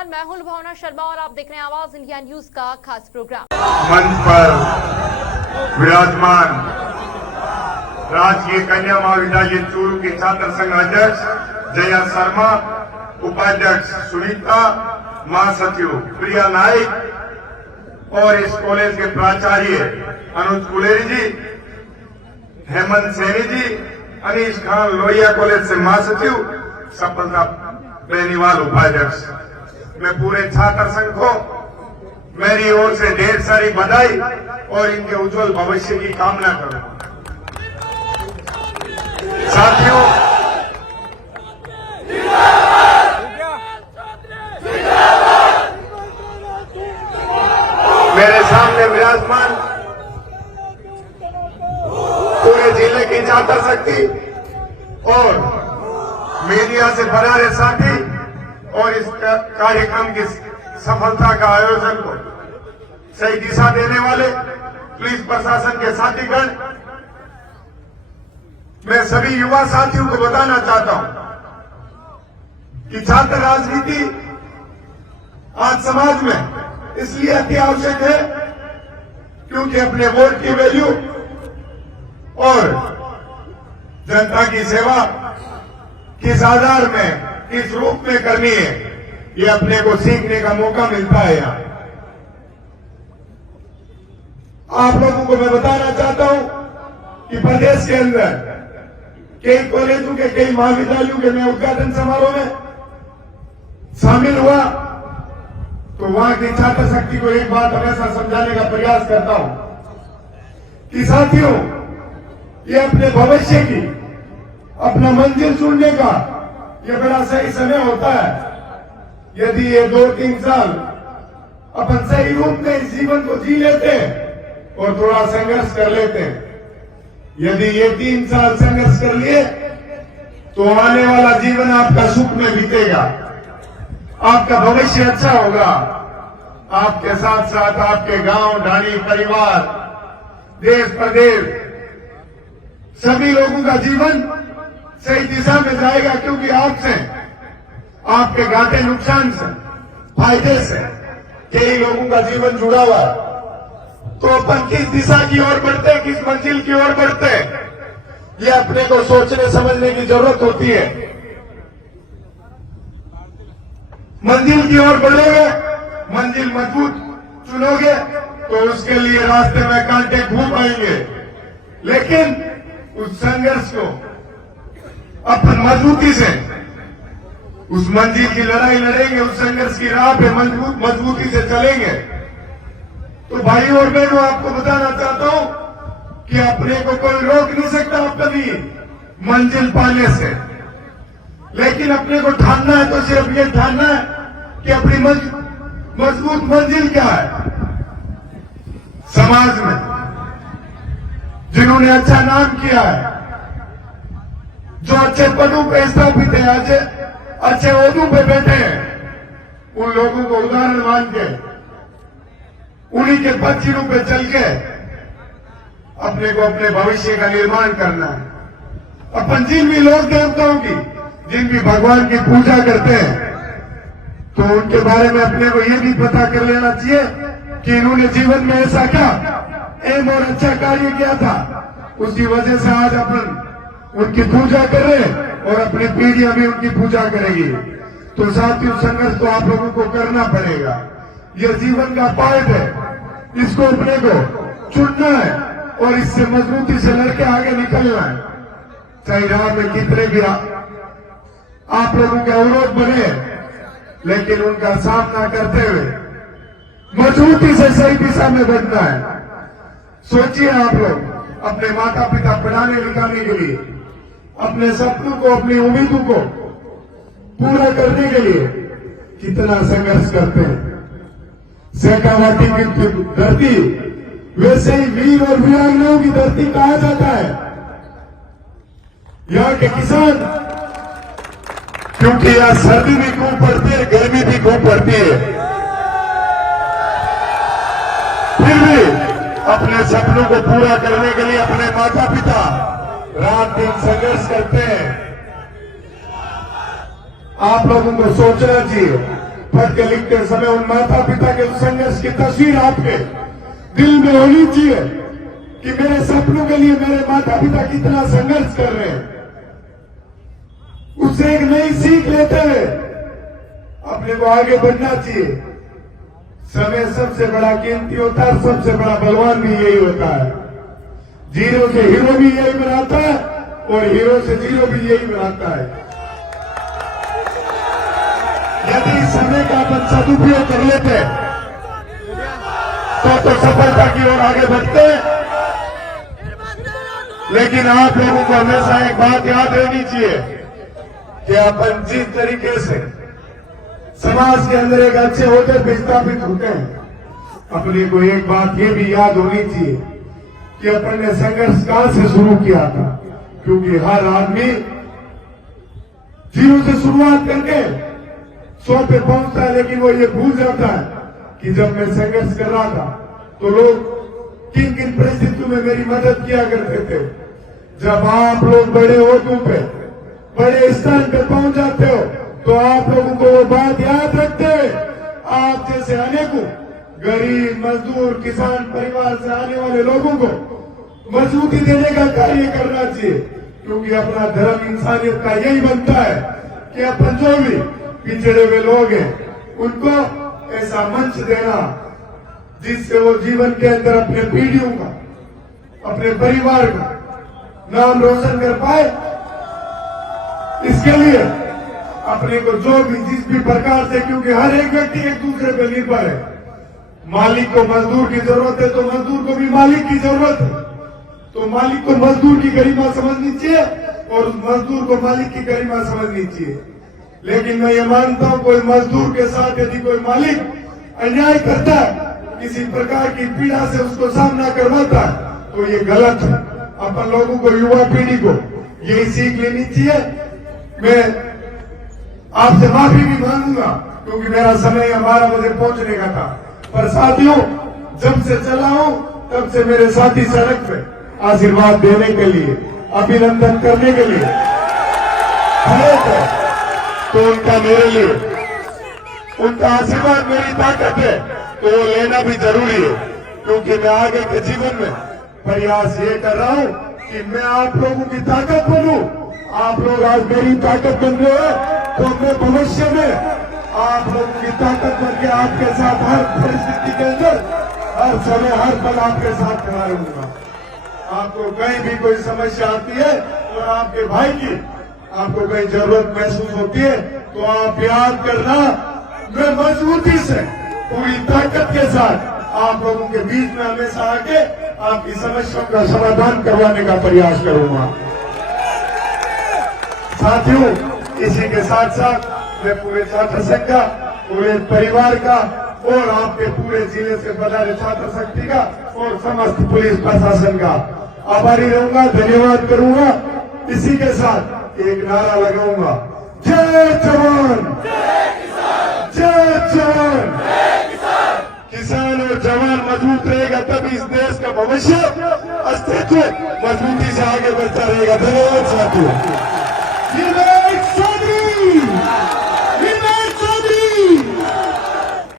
नमस्कार, मैं हूं भावना शर्मा और आप देख रहे हैं आवाज इंडिया न्यूज का खास प्रोग्राम। मंच पर विराजमान राजकीय कन्या महाविद्यालय चूरू के छात्र संघ अध्यक्ष जया शर्मा, उपाध्यक्ष सुनीता, महासचिव प्रिया नाइक और इस कॉलेज के प्राचार्य अनुज कुलेरी जी, हेमंत सैनी जी, अनीश खान लोहिया कॉलेज से महासचिव, सफलता बेनीवाल उपाध्यक्ष। मैं पूरे छात्र संघ को मेरी ओर से ढेर सारी बधाई और इनके उज्जवल भविष्य की कामना करूं। साथियों, मेरे सामने विराजमान पूरे जिले की छात्र शक्ति और मीडिया से बरारे साथी और इस कार्यक्रम की सफलता का आयोजन को सही दिशा देने वाले पुलिस प्रशासन के साथीगण, मैं सभी युवा साथियों को बताना चाहता हूं कि छात्र राजनीति आज समाज में इसलिए अति आवश्यक है क्योंकि अपने वोट की वैल्यू और जनता की सेवा किस आधार में, किस रूप में करनी है, ये अपने को सीखने का मौका मिलता है। यहाँ आप लोगों को मैं बताना चाहता हूं कि प्रदेश के अंदर कई कॉलेजों के, कई महाविद्यालयों के मैं उद्घाटन समारोह में शामिल हुआ तो वहां की छात्र शक्ति को एक बात हमेशा समझाने का प्रयास करता हूं कि साथियों, ये अपने भविष्य की, अपना मंजिल चुनने का ये बड़ा सही समय होता है। यदि ये 2-3 साल अपन सही रूप में इस जीवन को जी लेते और थोड़ा संघर्ष कर लेते, यदि ये 3 साल संघर्ष कर लिए तो आने वाला जीवन आपका सुख में बीतेगा, आपका भविष्य अच्छा होगा। आपके साथ साथ आपके गांव, ढाणी, परिवार, देश प्रदेश, सभी लोगों का जीवन सही दिशा में जाएगा क्योंकि आपसे, आपके घाटे नुकसान से, फायदे से कई लोगों का जीवन जुड़ा हुआ है। तो अपन किस दिशा की ओर बढ़ते, किस मंजिल की ओर बढ़ते, ये अपने को सोचने समझने की जरूरत होती है। मंजिल की ओर बढ़ोगे, मंजिल मजबूत चुनोगे तो उसके लिए रास्ते में कांटे खूब आएंगे, लेकिन उस संघर्ष को अपन मजबूती से, उस मंजिल की लड़ाई लड़ेंगे, उस संघर्ष की राह पे मजबूती से चलेंगे। तो भाई और बहनों, आपको बताना चाहता हूं कि अपने को कोई रोक नहीं सकता आप कभी मंजिल पाने से, लेकिन अपने को ठानना है तो सिर्फ ये ठानना है कि अपनी मजबूत मंजिल क्या है। समाज में जिन्होंने अच्छा नाम किया है, जो अच्छे पदों पे स्थापित है, अच्छे ओहदों पे बैठे हैं, उन लोगों को उदाहरण मान के, उन्हीं के पद चिन्हों पे चल के अपने को अपने भविष्य का निर्माण करना है। अपन जिन भी लोक देवताओं की, जिन भी भगवान की पूजा करते हैं, तो उनके बारे में अपने को ये भी पता कर लेना चाहिए कि इन्होंने जीवन में ऐसा क्या एम और अच्छा कार्य किया था, उसकी वजह से आज अपन उनकी पूजा कर रहे हैं और अपनी पीढ़ियां भी उनकी पूजा करेगी। तो साथियों, संघर्ष तो आप लोगों को करना पड़ेगा, यह जीवन का पार्ट है, इसको अपने को चुनना है और इससे मजबूती से लड़के आगे निकलना है। चाहे राह में कितने भी आप लोगों के अवरोध बने, लेकिन उनका सामना करते हुए मजबूती से सही दिशा में बढ़ना है। सोचिए, आप लोग अपने माता पिता पढ़ाने लिखाने के लिए, अपने सपनों को, अपनी उम्मीदों को पूरा करने के लिए कितना संघर्ष करते हैं। शेखावाटी की धरती वैसे ही वीर और वीरांगनाओं की धरती कहा जाता है। यहाँ के किसान, क्योंकि यहाँ सर्दी भी खूब पड़ती है, गर्मी भी खूब पड़ती है, फिर भी अपने सपनों को पूरा करने के लिए अपने माता पिता रात दिन संघर्ष करते हैं। आप लोगों को सोचना चाहिए पढ़ के लिखते समय उन माता पिता के संघर्ष की तस्वीर आपके दिल में होनी चाहिए कि मेरे सपनों के लिए मेरे माता पिता कितना संघर्ष कर रहे हैं। उससे एक नई सीख लेते हुए अपने को आगे बढ़ना चाहिए। समय सबसे बड़ा कीमती होता है, सबसे बड़ा बलवान भी यही होता है। जीरो से हीरो भी यही बनाता है और हीरो से जीरो भी यही बनाता है। यदि समय का अपन सदुपयोग कर लेते तो सफलता की ओर आगे बढ़ते। लेकिन आप लोगों को हमेशा एक बात याद रहनी चाहिए कि अपन जिस तरीके से समाज के अंदर एक अच्छे होते पे स्थापित होते हैं, अपने को एक बात ये भी याद होनी चाहिए कि अपन ने संघर्ष कहां से शुरू किया था। क्योंकि हर आदमी जीरो से शुरुआत करके 100 पे पहुंचता है, लेकिन वो ये भूल जाता है कि जब मैं संघर्ष कर रहा था तो लोग किन किन परिस्थितियों में मेरी मदद किया करते थे। जब आप लोग बड़े ओहदों पे बड़े स्थान पे पहुंच जाते हो तो आप लोगों को वो बात याद रखते हुए आप जैसे अनेकों गरीब मजदूर किसान परिवार से आने वाले लोगों को मजबूती देने का कार्य करना चाहिए। क्योंकि अपना धर्म इंसानियत का यही बनता है कि अपन जो भी पिछड़े हुए लोग हैं उनको ऐसा मंच देना जिससे वो जीवन के अंदर अपने पीढ़ियों का अपने परिवार का नाम रोशन कर पाए। इसके लिए अपने को जो भी जिस भी प्रकार से, क्योंकि हर एक व्यक्ति एक दूसरे पर निर्भर है। मालिक को मजदूर की जरूरत है तो मजदूर को भी मालिक की जरूरत है। तो मालिक को मजदूर की गरिमा समझनी चाहिए और उस मजदूर को मालिक की गरिमा समझनी चाहिए। लेकिन मैं ये मानता हूं कोई मजदूर के साथ यदि कोई मालिक अन्याय करता है, किसी प्रकार की पीड़ा से उसको सामना करवाता है, तो ये गलत है। अपन लोगों को युवा पीढ़ी को यही सीख लेनी चाहिए। मैं आपसे माफी भी मांगूंगा क्योंकि मेरा समय 12 बजे पहुंचने का था, पर साथियों जब से चला हूं तब से मेरे साथी सड़क पे आशीर्वाद देने के लिए, अभिनंदन करने के लिए खड़े थे। तो उनका मेरे लिए उनका आशीर्वाद मेरी ताकत है, तो वो लेना भी जरूरी है। क्योंकि मैं आगे के जीवन में प्रयास ये कर रहा हूं कि मैं आप लोगों की ताकत बनूं। आप लोग आज मेरी ताकत बन रहे हो तो मैं भविष्य में आप लोगों की ताकत बन के आपके साथ हर परिस्थिति के अंदर हर समय हर पल आपके साथ खड़ा रहूंगा। आपको कहीं भी कोई समस्या आती है और आपके भाई की आपको कहीं जरूरत महसूस होती है तो आप याद करना, मैं मजबूती से पूरी ताकत के साथ आप लोगों के बीच में हमेशा आके आपकी समस्याओं का समाधान करवाने का प्रयास करूंगा। साथियों, इसी के साथ साथ मैं पूरे छात्र संघ का, पूरे परिवार का और आपके पूरे जिले से पधारे छात्र शक्ति का और समस्त पुलिस प्रशासन का आभारी रहूंगा, धन्यवाद करूंगा। इसी के साथ एक नारा लगाऊंगा, जय जवान जय जवान। किसान और जवान मजबूत रहेगा तभी इस देश का भविष्य अस्तित्व मजबूती से आगे बढ़ता रहेगा। धन्यवाद साथियों।